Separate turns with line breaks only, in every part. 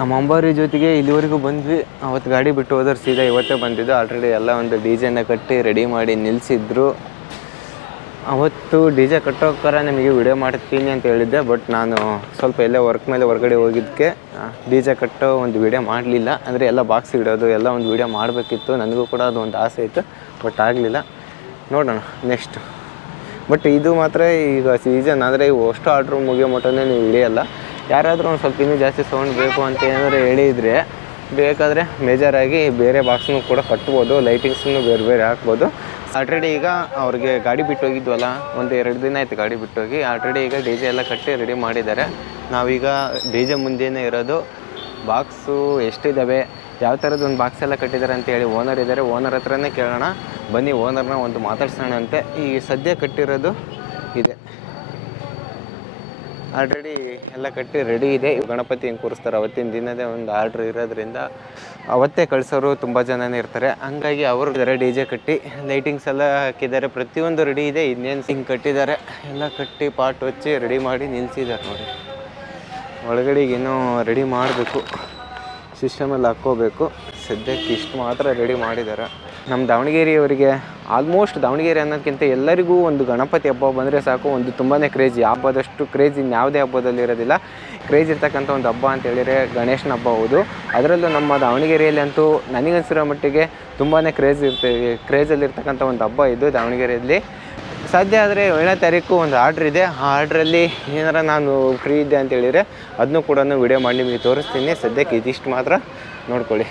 ನಮ್ಮ ಅಂಬಾರಿ ಜೊತೆಗೆ ಇಲ್ಲಿವರೆಗೂ ಬಂದ್ವಿ. ಅವತ್ತು ಗಾಡಿ ಬಿಟ್ಟು ಹೋದ್ರೆ ಸೀದಾ ಇವತ್ತೇ ಬಂದಿದ್ದು. ಆಲ್ರೆಡಿ ಎಲ್ಲ ಒಂದು ಡಿ ಜೆನ ಕಟ್ಟಿ ರೆಡಿ ಮಾಡಿ ನಿಲ್ಲಿಸಿದ್ರು ಅವತ್ತು ಡಿ ಜೆ ಕಟ್ಟೋಕ್ಕಾರ ನಿಮಗೆ ವಿಡಿಯೋ ಮಾಡ್ತೀನಿ ಅಂತ ಹೇಳಿದ್ದೆ. ಬಟ್ ನಾನು ಸ್ವಲ್ಪ ಎಲ್ಲೇ ವರ್ಕ್ ಮೇಲೆ ಹೊರಗಡೆ ಹೋಗಿದ್ದಕ್ಕೆ ಡಿ ಜೆ ಕಟ್ಟೋ ಒಂದು ವಿಡಿಯೋ ಮಾಡಲಿಲ್ಲ. ಅಂದರೆ ಎಲ್ಲ ಬಾಕ್ಸ್ ಇಡೋದು, ಎಲ್ಲ ಒಂದು ವಿಡಿಯೋ ಮಾಡಬೇಕಿತ್ತು. ನನಗೂ ಕೂಡ ಅದು ಒಂದು ಆಸೆ ಇತ್ತು. ಬಟ್ ಆಗಲಿಲ್ಲ. ನೋಡೋಣ ನೆಕ್ಸ್ಟ್ ಬಟ್ ಇದು ಮಾತ್ರ ಈಗ ಸೀಸನ್ ಆದರೆ ಅಷ್ಟು ಆರ್ಡ್ರ್ ಮುಗಿಯೋ ಮಟ್ಟನೇ ನೀವು ಹಿಡಿಯಲ್ಲ. ಯಾರಾದರೂ ಒಂದು ಸ್ವಲ್ಪ ಇನ್ನೂ ಜಾಸ್ತಿ ಸೌಂಡ್ ಬೇಕು ಅಂತ ಏನಾದರೂ ಹೇಳಿದರೆ ಬೇಕಾದರೆ ಮೇಜರಾಗಿ ಬೇರೆ ಬಾಕ್ಸ್ನು ಕೂಡ ಕಟ್ಬೋದು ಲೈಟಿಂಗ್ಸನ್ನು ಬೇರೆ ಬೇರೆ ಹಾಕ್ಬೋದು. ಆಲ್ರೆಡಿ ಈಗ ಅವ್ರಿಗೆ ಗಾಡಿ ಬಿಟ್ಟು ಹೋಗಿದ್ವಲ್ಲ, ಒಂದು ಎರಡು ದಿನ ಆಯಿತು ಗಾಡಿ ಬಿಟ್ಟು ಹೋಗಿ. ಆಲ್ರೆಡಿ ಈಗ ಡಿ ಜೆ ಎಲ್ಲ ಕಟ್ಟಿ ರೆಡಿ ಮಾಡಿದ್ದಾರೆ. ನಾವೀಗ ಡಿ ಜೆ ಮುಂದೆಯೇ ಇರೋದು. ಬಾಕ್ಸು ಎಷ್ಟಿದ್ದಾವೆ ಯಾವ ಥರದ್ದು ಒಂದು ಬಾಕ್ಸ್ ಎಲ್ಲ ಕಟ್ಟಿದ್ದಾರೆ ಅಂತ ಹೇಳಿ ಓನರ್ ಇದ್ದಾರೆ ಓನರ್ ಹತ್ರನೇ ಕೇಳೋಣ. ಬನ್ನಿ ಓನರ್ನ ಒಂದು ಮಾತಾಡ್ಸೋಣ ಅಂತೆ ಈ ಸದ್ಯ ಕಟ್ಟಿರೋದು ಇದೆ. ಆಲ್ರೆಡಿ ಎಲ್ಲ ಕಟ್ಟಿ ರೆಡಿ ಇದೆ. ಗಣಪತಿ ಹಿಂಗೆ ಕೂರಿಸ್ತಾರೆ. ಅವತ್ತಿನ ದಿನದೇ ಒಂದು ಆರ್ಡ್ರ್ ಇರೋದ್ರಿಂದ ಅವತ್ತೇ ಕಳಿಸೋರು ತುಂಬ ಜನನೇ ಇರ್ತಾರೆ. ಹಂಗಾಗಿ ಅವರು ಇದ್ದಾರೆ ಡಿ ಜೆ ಕಟ್ಟಿ. ಲೈಟಿಂಗ್ಸ್ ಎಲ್ಲ ಹಾಕಿದ್ದಾರೆ. ಪ್ರತಿಯೊಂದು ರೆಡಿ ಇದೆ. ಇನ್ನೇನು ಹಿಂಗೆ ಕಟ್ಟಿದ್ದಾರೆ. ಎಲ್ಲ ಕಟ್ಟಿ ಪಾಟ್ ಹಚ್ಚಿ ರೆಡಿ ಮಾಡಿ ನಿಲ್ಸಿದ್ದಾರೆ ನೋಡಿ. ಒಳಗಡೆಗೆ ಇನ್ನೂ ರೆಡಿ ಮಾಡಬೇಕು. ಸಿಸ್ಟಮಲ್ಲಿ ಹಾಕ್ಕೋಬೇಕು. ಸದ್ಯಕ್ಕೆ ಇಷ್ಟು ಮಾತ್ರ ರೆಡಿ ಮಾಡಿದ್ದಾರೆ. ನಮ್ಮ ದಾವಣಗೆರೆಯವರಿಗೆ ಆಲ್ಮೋಸ್ಟ್ ದಾವಣಗೆರೆ ಅನ್ನೋದಕ್ಕಿಂತ ಎಲ್ಲರಿಗೂ ಒಂದು ಗಣಪತಿ ಹಬ್ಬ ಬಂದರೆ ಸಾಕು. ಒಂದು ತುಂಬಾ ಕ್ರೇಜಿ ಹಬ್ಬದಷ್ಟು ಕ್ರೇಜ್ ಇನ್ಯಾವುದೇ ಹಬ್ಬದಲ್ಲಿ ಇರೋದಿಲ್ಲ. ಕ್ರೇಜ್ ಇರ್ತಕ್ಕಂಥ ಒಂದು ಹಬ್ಬ ಅಂತ ಹೇಳಿದರೆ ಗಣೇಶನ ಹಬ್ಬ ಹೌದು. ಅದರಲ್ಲೂ ನಮ್ಮ ದಾವಣಗೆರೆಯಲ್ಲಿ ಅಂತೂ ನನಗನ್ಸಿರೋ ಮಟ್ಟಿಗೆ ತುಂಬಾ ಕ್ರೇಜ್ ಇರ್ತದೆ ಕ್ರೇಜಲ್ಲಿರ್ತಕ್ಕಂಥ ಒಂದು ಹಬ್ಬ ಇದು ದಾವಣಗೆರೆಯಲ್ಲಿ. ಸಾಧ್ಯ ಆದರೆ ಏಳನೇ ತಾರೀಕು ಒಂದು ಆರ್ಡ್ರ್ ಇದೆ. ಆ ಆರ್ಡ್ರಲ್ಲಿ ಏನಾರ ನಾನು ಫ್ರೀ ಇದ್ದೆ ಅಂತ ಹೇಳಿದರೆ ಅದನ್ನು ಕೂಡ ವಿಡಿಯೋ ಮಾಡಿ ನಿಮಗೆ ತೋರಿಸ್ತೀನಿ. ಸದ್ಯಕ್ಕೆ ಇದಿಷ್ಟು ಮಾತ್ರ. ನೋಡ್ಕೊಳ್ಳಿ.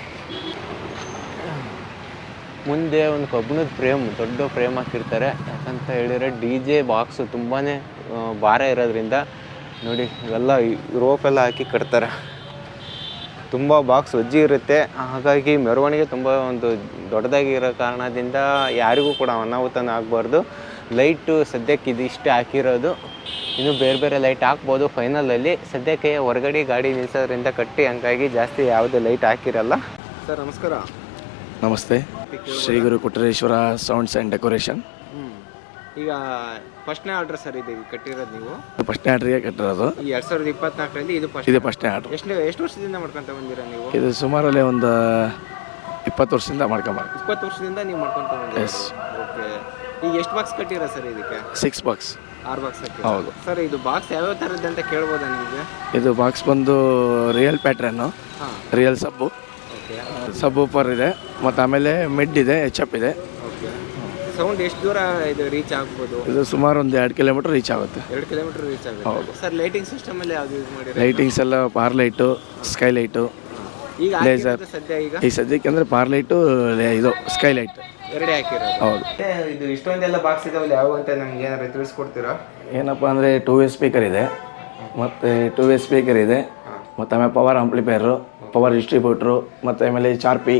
ಮುಂದೆ ಒಂದು ಕಬ್ಬಿಣದ ಫ್ರೇಮ್ ದೊಡ್ಡ ಫ್ರೇಮ್ ಹಾಕಿರ್ತಾರೆ. ಯಾಕಂತ ಹೇಳಿದರೆ ಡಿ ಜೆ ಬಾಕ್ಸು ತುಂಬಾ ಭಾರ ಇರೋದ್ರಿಂದ ನೋಡಿ ಇವೆಲ್ಲ ರೋಪೆಲ್ಲ ಎಲ್ಲ ಹಾಕಿ ಕಟ್ತಾರೆ. ತುಂಬ ಬಾಕ್ಸ್ ವಜ್ಜಿ ಇರುತ್ತೆ. ಹಾಗಾಗಿ ಮೆರವಣಿಗೆ ತುಂಬ ಒಂದು ದೊಡ್ಡದಾಗಿ ಇರೋ ಕಾರಣದಿಂದ ಯಾರಿಗೂ ಕೂಡ ಅನಾಹುತನ ಆಗಬಾರ್ದು. ಲೈಟು ಸದ್ಯಕ್ಕೆ ಇದಿಷ್ಟು ಹಾಕಿರೋದು. ಇನ್ನು ಬೇರೆ ಬೇರೆ ಲೈಟ್ ಹಾಕ್ಬೋದು. ಫೈನಲಲ್ಲಿ ಸದ್ಯಕ್ಕೆ ಹೊರಗಡೆ ಗಾಡಿ ನಿಲ್ಸೋದ್ರಿಂದ ಕಟ್ಟಿ ಹಂಗಾಗಿ ಜಾಸ್ತಿ ಯಾವುದೇ ಲೈಟ್ ಹಾಕಿರಲ್ಲ. ಸರ್ ನಮಸ್ಕಾರ.
ನಮಸ್ತೆ. Shri Guru Kutreshwara sounds and decoration
ಈಗ ಫಸ್ಟ್ನೇ ಆರ್ಡ್ರ್ ಸರ್ ಇದು ಕಟ್ಟಿರೋದು ನೀವು?
ಫಸ್ಟ್ನೇ ಆರ್ಡ್ರಿಗೆ ಕಟ್ಟಿರೋದು.
ಈ ಎರಡು ಸಾವಿರದ ಇಪ್ಪತ್ನಾಲ್ಕರಲ್ಲಿ ಇದು ಫಸ್ಟ್
ಇದು ಫಸ್ಟ್ನೇ ಆರ್ಡ್ರ್
ಎಷ್ಟು ಎಷ್ಟು ವರ್ಷದಿಂದ ಮಾಡ್ಕೊಂತ ಬಂದಿರ ನೀವು?
ಇದು ಸುಮಾರಲ್ಲೇ ಒಂದು ಇಪ್ಪತ್ತು ವರ್ಷದಿಂದ ಮಾಡ್ಕೊಂಬಾರ್ದು
ಇಪ್ಪತ್ತು ವರ್ಷದಿಂದ ನೀವು ಮಾಡ್ಕೊಂತ ಬಂದಿರ
ಎಸ್
ಓಕೆ ಈಗ ಎಷ್ಟು ಬಾಕ್ಸ್ ಕಟ್ಟಿರ ಸರ್ ಇದಕ್ಕೆ?
ಸಿಕ್ಸ್ ಬಾಕ್ಸ್
ಆರು ಬಾಕ್ಸ್
ಹೌದು.
ಸರ್ ಇದು ಬಾಕ್ಸ್ ಯಾವ್ಯಾವ ಥರದ್ದು ಅಂತ ಕೇಳ್ಬೋದಾ ನಿಮಗೆ?
ಇದು ಬಾಕ್ಸ್ ಬಂದು ರಿಯಲ್ ಪ್ಯಾಟ್ರನ್ನು
ಹಾಂ.
ರಿಯಲ್ ಸಬ್ಬು ಸಬ್ ಊಪರ್ ಇದೆ ಮತ್ತು ಆಮೇಲೆ ಮಿಡ್ ಇದೆ ಎಚ್ ಅಪ್ ಇದೆ.
ಓಕೆ ಸೌಂಡ್ ಎಷ್ಟು ದೂರ ಇದು ರೀಚ್ ಆಗ್ಬೋದು?
ಇದು ಸುಮಾರು ಒಂದು ಎರಡು ಕಿಲೋಮೀಟರ್ ರೀಚ್ ಆಗುತ್ತೆ.
ಎರಡು ಕಿಲೋಮೀಟರ್ ರೀಚ್ ಆಗುತ್ತೆ. ಸರ್ ಲೈಟಿಂಗ್ ಸಿಸ್ಟಮಲ್ಲಿ ಯಾವ್ದು ಯೂಸ್ ಮಾಡಿ
ಲೈಟಿಂಗ್ಸ್ ಎಲ್ಲ ಪಾರ್ ಲೈಟು ಸ್ಕೈ ಲೈಟು
ಈಗ ಲೇಸರ್ ಸದ್ಯ ಈಗ?
ಈ ಸದ್ಯಕ್ಕೆ ಅಂದರೆ ಪಾರ್ ಲೈಟು ಇದು ಸ್ಕೈ ಲೈಟ್
ಎರಡೇ ಹಾಕಿರೋದು.
ಹೌದು.
ಇದು ಇಷ್ಟೊಂದೆಲ್ಲ ಬಾಕ್ಸ್ ಇದಾವಲ್ಲ ಯಾವ ಅಂತ ನಮ್ಗೆ ಏನಾರು ತಿಳಿಸ್ಕೊಡ್ತೀರಾ?
ಏನಪ್ಪ ಅಂದರೆ ಟೂ ವೇ ಸ್ಪೀಕರ್ ಇದೆ. ಮತ್ತು ಟೂ ವೇ ಸ್ಪೀಕರ್ ಇದೆ. ಮತ್ತು ಆಮೇಲೆ ಪವರ್ ಆಂಪ್ಲಿಫೈರು ಪವರ್ ಡಿಸ್ಟ್ರಿಬ್ಯೂಟ್ರು ಮತ್ತು ಆಮೇಲೆ ಚಾರ್ಪಿ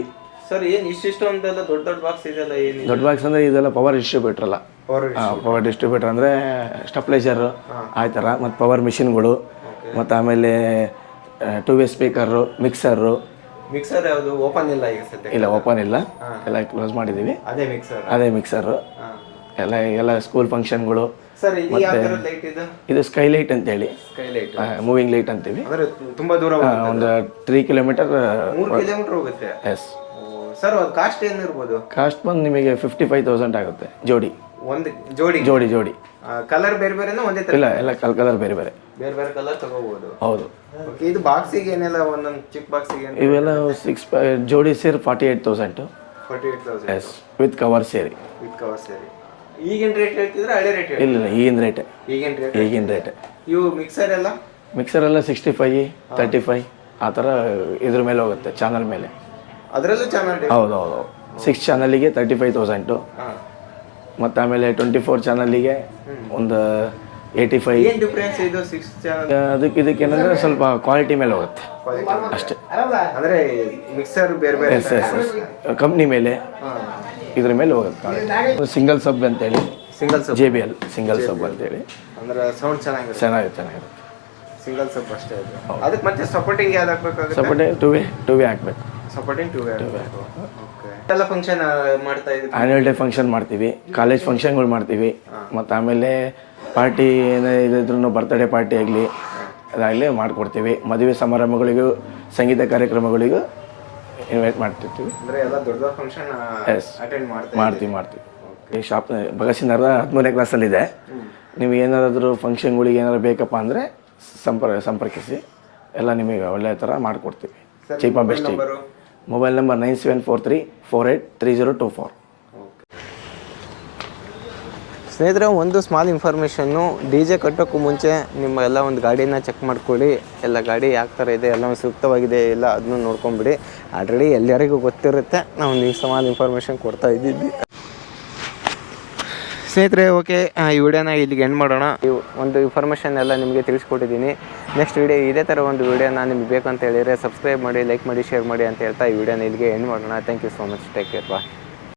ಸರ್ ಏನು ಇಷ್ಟಿಷ್ಟೊಂದೆಲ್ಲ ದೊಡ್ಡ ದೊಡ್ಡ ಬಾಕ್ಸ್ ಇದೆಲ್ಲ ಏನು
ದೊಡ್ಡ ಬಾಕ್ಸ್ ಅಂದರೆ ಇದೆಲ್ಲ ಪವರ್ ಡಿಸ್ಟ್ರಿಬ್ಯೂಟ್ರ್ ಅಲ್ಲ.
ಪವರ್
ಡಿಸ್ಟ್ರಿಬ್ಯೂಟರ್ ಅಂದರೆ ಸ್ಟಪ್ಲೈಸರು ಆ ಥರ ಮತ್ತು ಪವರ್ ಮಿಷಿನ್ಗಳು ಮತ್ತು ಆಮೇಲೆ two way speaker mixer
mixer ಯಾವುದು? ಓಪನ್ ಇಲ್ಲ ಈಗ ಸದ್ಯ
ಇಲ್ಲ ಓಪನ್ ಇಲ್ಲ. ಎಲ್ಲ ಕ್ಲೋಸ್ ಮಾಡಿದ್ದೀವಿ
ಅದೇ ಮಿಕ್ಸರ್
ಅದೇ ಮಿಕ್ಸರು ಎಲ್ಲ ಎಲ್ಲ ಸ್ಕೂಲ್ ಫಂಕ್ಷನ್ಗಳು
ಸರ್ ಇದು ಯಾವ ಲೈಟ್ ಇದು?
ಇದು ಸ್ಕೈ ಲೈಟ್ ಅಂತೇಳಿ.
ಸ್ಕೈ ಲೈಟ್
ಮೂವಿಂಗ್ ಲೈಟ್ ಅಂತೀವಿ.
ಅಂದ್ರೆ ತುಂಬಾ ದೂರ
ಆ, ಒಂದು ತ್ರೀ ಕಿಲೋಮೀಟರ್
ಮೂರು ಕಿಲೋಮೀಟರ್ ಹೋಗುತ್ತೆ?
ಎಸ್
ಸರ್ ಅದು ಕಾಸ್ಟ್ ಏನಿರ್ಬೋದು
ಕಾಸ್ಟ್ ಬಂದು ನಿಮಗೆ ಫಿಫ್ಟಿ ಫೈವ್ ತೌಸಂಡ್ ಆಗುತ್ತೆ ಜೋಡಿ.
ಒಂದು ಜೋಡಿ?
ಜೋಡಿ ಜೋಡಿ.
ಕಲರ್ ಬೇರೆ ಬೇರೆನಾ ಒಂದೇ ತರ?
ಇಲ್ಲ ಎಲ್ಲ ಕಲ್ ಕಲರ್ ಬೇರೆ ಬೇರೆ.
ಬೇರೆ ಬೇರೆ ಕಲರ್ ತಗೋಬಹುದು
ಹೌದು.
ಓಕೆ ಇದು ಬಾಕ್ಸಿಗೆ ಏನೆಲ್ಲ ಒಂದೊಂದು ಚಿಕ್ಕ ಬಾಕ್ಸಿಗೆ ಏನು
ಇವೆಲ್ಲ ಸಿಕ್ಸ್ ಜೋಡಿ ಸೇರಿ forty eight thousand
forty eight thousand
yes with cover ಸೇರಿ.
ವಿತ್ ಕವರ್ ಸೇರಿ. ಈಗಿನ ರೇಟ್ ಹೇಳ್ತಿದ್ರೆ ಹಳೆ ರೇಟ್
ಇಲ್ಲ ಇಲ್ಲ ಈಗಿನ ರೇಟೆ
ಈಗಿನ ರೇಟ್
ಈಗಿನ ರೇಟೆ
ಇವು ಮಿಕ್ಸರ್ ಎಲ್ಲ?
ಮಿಕ್ಸರ್ ಎಲ್ಲ ಸಿಕ್ಸ್ಟಿ ಫೈ ತರ್ಟಿ ಫೈ ಆ ಥರ ಇದ್ರ ಮೇಲೆ ಹೋಗುತ್ತೆ ಚಾನಲ್ ಮೇಲೆ.
ಅದರಲ್ಲೂ ಚಾನಲ್
ಹೌದು ಹೌದು ಸಿಕ್ಸ್ ಚಾನಲಿಗೆ ತರ್ಟಿ ಫೈವ್ ತೌಸಂಟು
ಹಾಂ.
ಮತ್ತು ಆಮೇಲೆ ಟ್ವೆಂಟಿ ಫೋರ್ ಚಾನಲಿಗೆ ಒಂದು ಏಯ್ಟಿ ಫೈವ್
ಏನು ಡಿಫ್ರೆನ್ಸ್ ಇದು ಸಿಕ್ಸ್ ಚಾನಲ್
ಅದಕ್ಕೆ ಇದಕ್ಕೆ ಏನಂದರೆ ಸ್ವಲ್ಪ ಕ್ವಾಲಿಟಿ ಮೇಲೆ ಹೋಗುತ್ತೆ. ಅಷ್ಟೇ.
ಅಂದರೆ ಮಿಕ್ಸರ್ ಬೇರೆ ಬೇರೆ
ಎಸ್ ಎಸ್ ಕಂಪ್ನಿ ಮೇಲೆ. ಇದ್ರ ಮೇಲೆ ಹೋಗುತ್ತೆ ಸಿಂಗಲ್ ಸಬ್ ಅಂತೇಳಿ.
Single sub
J B L single sub ಅಂತೇಳಿ.
ಅಂದ್ರೆ ಸೌಂಡ್ ಚೆನ್ನಾಗಿರುತ್ತೆ.
ಚೆನ್ನಾಗಿದೆ ಚೆನ್ನಾಗಿರುತ್ತೆ.
ಸಿಂಗಲ್ ಸಬ್ ಅಷ್ಟೇ ಅದು. ಅದಕ್ಕೆ ಮತ್ತೆ ಸಪೋರ್ಟಿಂಗ್ ಯಾವ್ದು ಹಾಕ್ಬೇಕಾಗುತ್ತೆ?
Supporting two way two way ಹಾಕ್ಬೇಕು.
ಸಪೋರ್ಟಿಂಗ್ ಟೂ ಓಕೆ ಎಲ್ಲ ಫಂಕ್ಷನ್ ಮಾಡ್ತಾ
ಆ್ಯನ್ಯುವಲ್ ಡೇ ಫಂಕ್ಷನ್ ಮಾಡ್ತೀವಿ. ಕಾಲೇಜ್ ಫಂಕ್ಷನ್ಗಳು ಮಾಡ್ತೀವಿ. ಮತ್ತು ಆಮೇಲೆ ಪಾರ್ಟಿ ಏನೇ ಇದ್ರೂ ಬರ್ತ್ಡೇ ಪಾರ್ಟಿ ಆಗಲಿ ಅದಾಗಲಿ ಮಾಡಿಕೊಡ್ತೀವಿ. ಮದುವೆ ಸಮಾರಂಭಗಳಿಗೂ ಸಂಗೀತ ಕಾರ್ಯಕ್ರಮಗಳಿಗೂ ಇನ್ವೈಟ್ ಮಾಡ್ತಿರ್ತೀವಿ.
ಎಸ್
ಮಾಡ್ತೀವಿ ಮಾಡ್ತೀವಿ. ಈ ಶಾಪ್ ಭಗತ್ ಸಿಂಗ್ ನಗರ ಹದಿಮೂರನೇ ಕ್ಲಾಸಲ್ಲಿದೆ ನೀವು ಏನಾದರೂ ಫಂಕ್ಷನ್ಗಳಿಗೆ ಏನಾದ್ರು ಬೇಕಪ್ಪ ಅಂದರೆ ಸಂಪರ್ಕ ಸಂಪರ್ಕಿಸಿ. ಎಲ್ಲ ನಿಮಗೆ ಒಳ್ಳೆಯ ಥರ ಮಾಡಿಕೊಡ್ತೀವಿ. Cheap and best mobile number nine seven four three four eight three zero two four
ಸ್ನೇಹಿತರೆ, ಒಂದು ಸ್ಮಾಲ್ ಇನ್ಫಾರ್ಮೇಷನ್ನು ಡಿ ಜೆ ಕಟ್ಟೋಕ್ಕೂ ಮುಂಚೆ ನಿಮ್ಮ ಎಲ್ಲ ಒಂದು ಗಾಡಿನ ಚೆಕ್ ಮಾಡ್ಕೊಳ್ಳಿ. ಎಲ್ಲ ಗಾಡಿ ಯಾವ ಥರ ಇದೆ, ಎಲ್ಲ ಸೂಕ್ತವಾಗಿದೆ ಇಲ್ಲ ಅದನ್ನು ನೋಡ್ಕೊಂಬಿಡಿ. ಆಲ್ರೆಡಿ ಎಲ್ಲರಿಗೂ ಗೊತ್ತಿರುತ್ತೆ, ನಾವು ಒಂದು ಸ್ಮಾಲ್ ಇನ್ಫಾರ್ಮೇಷನ್ ಕೊಡ್ತಾ ಇದ್ದಿದ್ವಿ ಸ್ನೇಹಿತರೆ ಓಕೆ ಈ ವಿಡಿಯೋನ ಇಲ್ಲಿಗೆ ಎಂಡ್ ಮಾಡೋಣ. ಒಂದು ಇನ್ಫಾರ್ಮೇಷನ್ ಎಲ್ಲ ನಿಮಗೆ ತಿಳಿಸ್ಕೊಟ್ಟಿದ್ದೀನಿ. ನೆಕ್ಸ್ಟ್ ವಿಡಿಯೋ ಇದೇ ಥರ ಒಂದು ವಿಡಿಯೋನ ನಿಮ್ಗೆ ಬೇಕಂತ ಹೇಳಿದರೆ ಸಬ್ಸ್ಕ್ರೈಬ್ ಮಾಡಿ ಲೈಕ್ ಮಾಡಿ ಶೇರ್ ಮಾಡಿ ಅಂತ ಹೇಳ್ತಾ ಈ ವಿಡಿಯೋನ ಇಲ್ಲಿಗೆ ಎಂಡ್ ಮಾಡೋಣ. Thank you so much take care ಬಾ